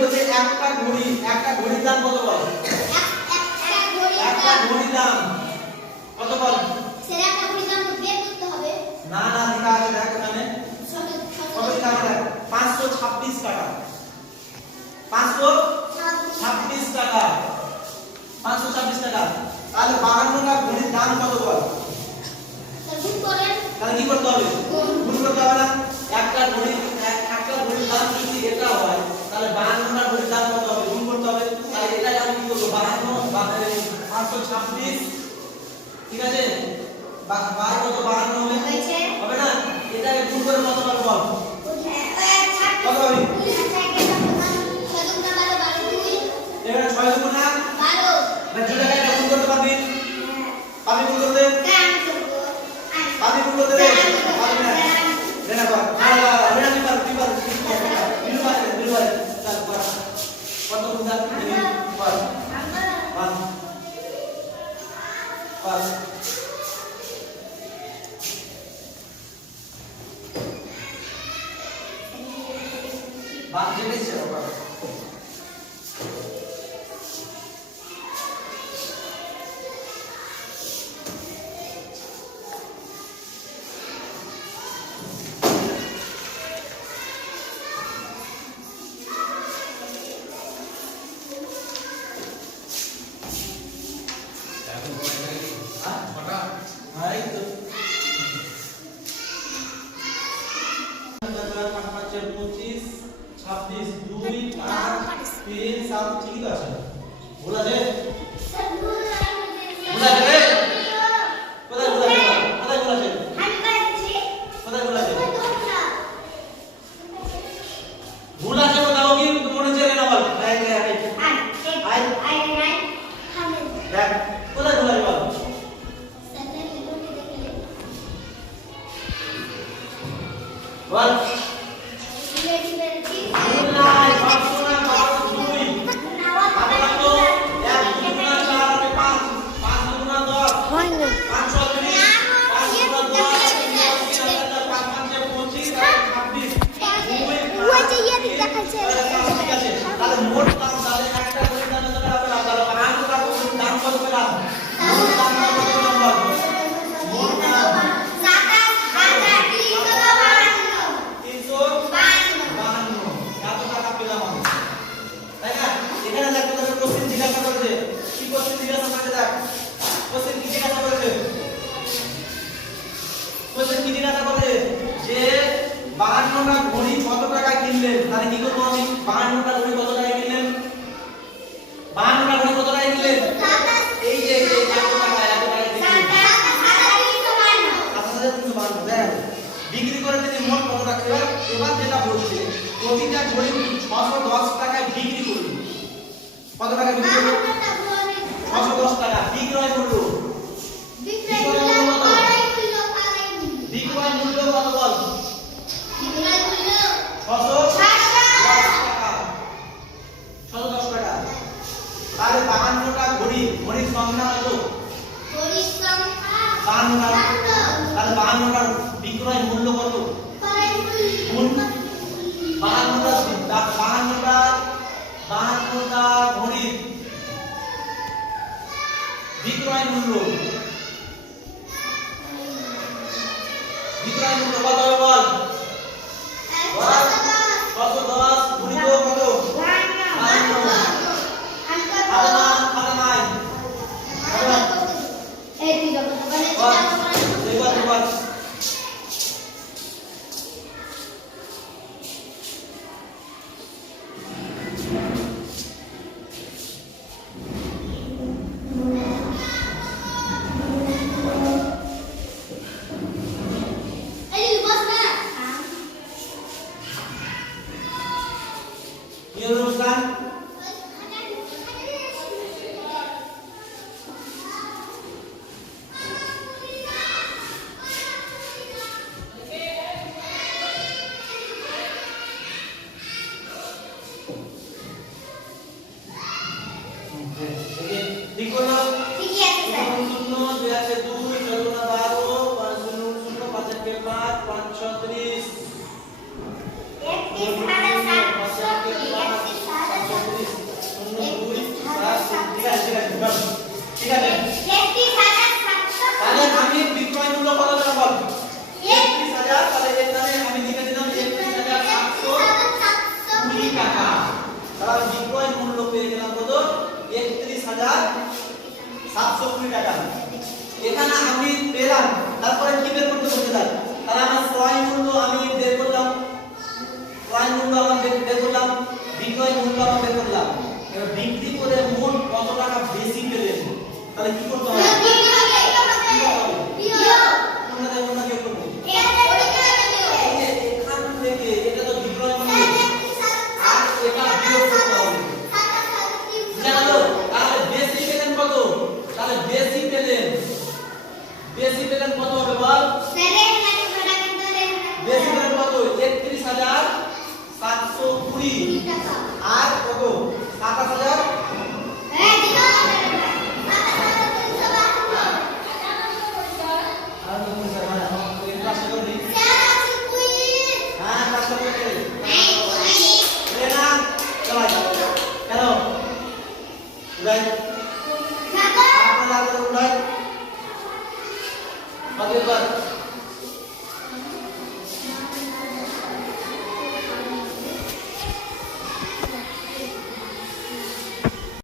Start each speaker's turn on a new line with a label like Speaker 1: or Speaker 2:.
Speaker 1: বলতে একটা ঘড়ি, একটা ঘড়ির দাম কত বল?
Speaker 2: একটা
Speaker 1: ঘড়ির দাম কত বল? না না দেখা আছে দেখ ওখানে। পাঁচশো ছাব্বিশ টাকা। পাঁচশো
Speaker 2: ছাব্বিশ
Speaker 1: টাকা। পাঁচশো ছাব্বিশ টাকা। তাহলে বাহান্নটা ঘড়ির দাম কত বল? তাহলে কি করতে হবে?
Speaker 2: গুণ
Speaker 1: করতে হবে না? একটা ঘড়ির ছাব্বিশ ঠিক আছে? বাই কত? বাড়ানো হবে হবে না? এটা গুণ মতো 把这边写了吧。সাত ঠিক আছে। ভোলা যায়
Speaker 2: ভোলা যায়
Speaker 1: কোথায় ভোলা যায় কোথায় ভোলা যায় কোথায় ভোলা যায় ভুল আছে? 你给我 তাহলে বাহান্নটা ঘড়ি ঘড়ির সংখ্যা কত? বাহান্নটা। তাহলে বাহান্নটার বিক্রয় মূল্য কত?
Speaker 2: বাহান্নটা
Speaker 1: বাহান্নটা বাহান্নটা ঘড়ির বিক্রয় মূল্য। লিখো না।
Speaker 2: ঠিকই আছে স্যার।
Speaker 1: শূন্য দুই আছে দুই চলো না বারো পাঁচ শূন্য শূন্য পাঁচ একে পাঁচ পাঁচ ছত্রিশ
Speaker 2: একত্রিশ সাড়ে সাতশো একত্রিশ সাড়ে ছত্রিশ
Speaker 1: শূন্য দুই সাত ঠিক আছে ঠিক আছে
Speaker 2: একত্রিশ সাড়ে সাতশো তাহলে
Speaker 1: আমি বিক্রয় মূল্য কত টাকা পাবো একত্রিশ হাজার তাহলে এর নামে আমি লিখে দিলাম একত্রিশ হাজার সাতশো
Speaker 2: কুড়ি। টাকা।
Speaker 1: তাহলে বিক্রয় মূল্য পেয়ে গেলাম কত? একত্রিশ সাতশো কুড়ি টাকা। এখানে আমি পেলাম, তারপরে কি বের করতে বলতে চাই? আমার ক্রয় মূল্য আমি বের করলাম, ক্রয় মূল্য আমার বের করলাম, বিক্রয় মূল্য আমার বের করলাম। বিক্রি করে মোট কত টাকা বেশি পেলেন? তাহলে কি করতে হবে। সাতশো কুড়ি। আর কত? সাতাশ হাজার